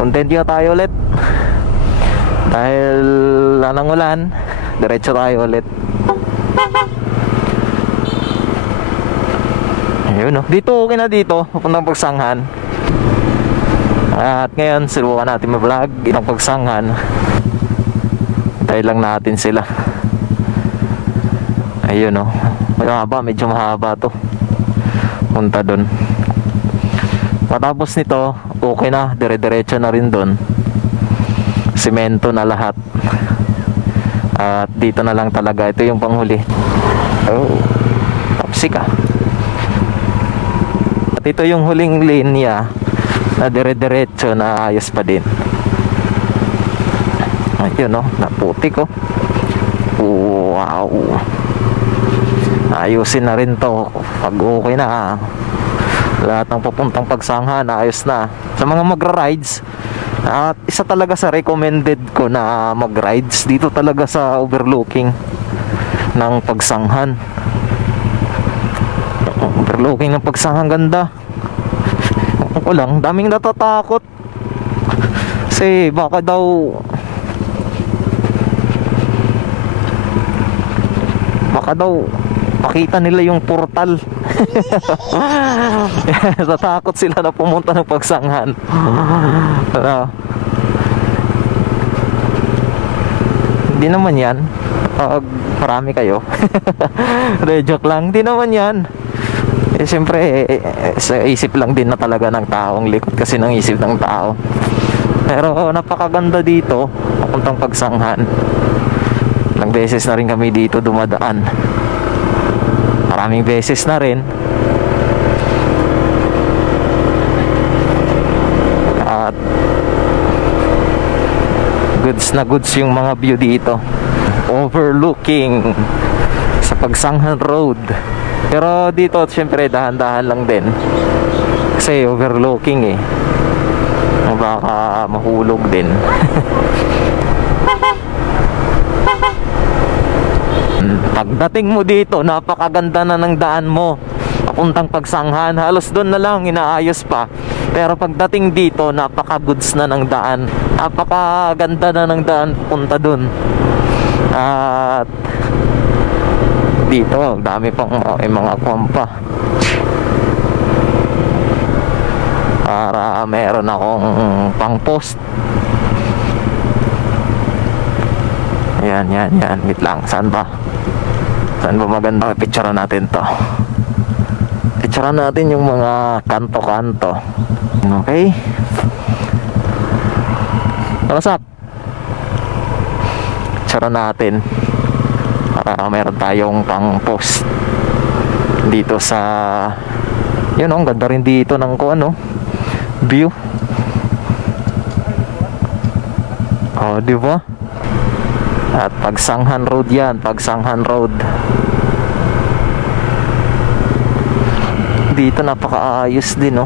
Content tayo ulit. Dahil lanang ulan, diretso tayo ulit. Ayun no. Dito okay na dito, papuntang Pagsanghan. At ngayon, sinubukan natin ma-vlog itong Pagsanghan. Tayo lang natin sila. Ayun no. Medyo mahaba to. Punta dun. Matapos nito, okay na, dire-diretso na rin dun. Semento na lahat. At dito na lang talaga. Ito yung panghuli. Oh, tapsik ah. At ito yung huling linya na dire-diretso na ayos pa din. Ayun no, naputik oh. Wow. Ayusin na rin to pag okay na. Lahat ng papuntang Pagsanghan ayos na. Sa mga magra-rides, at isa talaga sa recommended ko na mag-rides dito talaga sa overlooking ng Pagsanghan. Overlooking ng Pagsanghan, ganda. Ako lang, daming natatakot kasi baka daw makita nila yung portal. Natatakot sila na pumunta ng Pagsanghan. Hindi naman yan pag marami kayo. Joke lang, hindi naman yan. Siyempre sa isip lang din na talaga ng tao, ang likod kasi ng isip ng tao. Pero napakaganda dito papuntang Pagsanghan. Ilang beses na rin kami dito dumadaan. Maraming beses na rin. At goods na goods yung mga view dito. Overlooking sa Pagsanghan Road. Pero dito syempre dahan-dahan lang din. Kasi overlooking eh. Baka mahulog din. Pagdating mo dito, napakaganda na ng daan mo papuntang Pagsanghan. Halos doon na lang inaayos pa. Pero pagdating dito, napaka-goods na ng daan. Napakaganda na ng daan punta doon. At dito, dami pang mga kwampa. Para meron akong pang-post. Yan. Wait lang, saan ba maganda? Picturean natin to. Picturean natin yung mga kanto-kanto. Okay. What's up? Picturean natin para meron tayong pang-post dito sa yun, ang ganda rin dito ng view. Oh, di ba? At Pagsanghan Road yan, Pagsanghan Road. Dito napakaayos din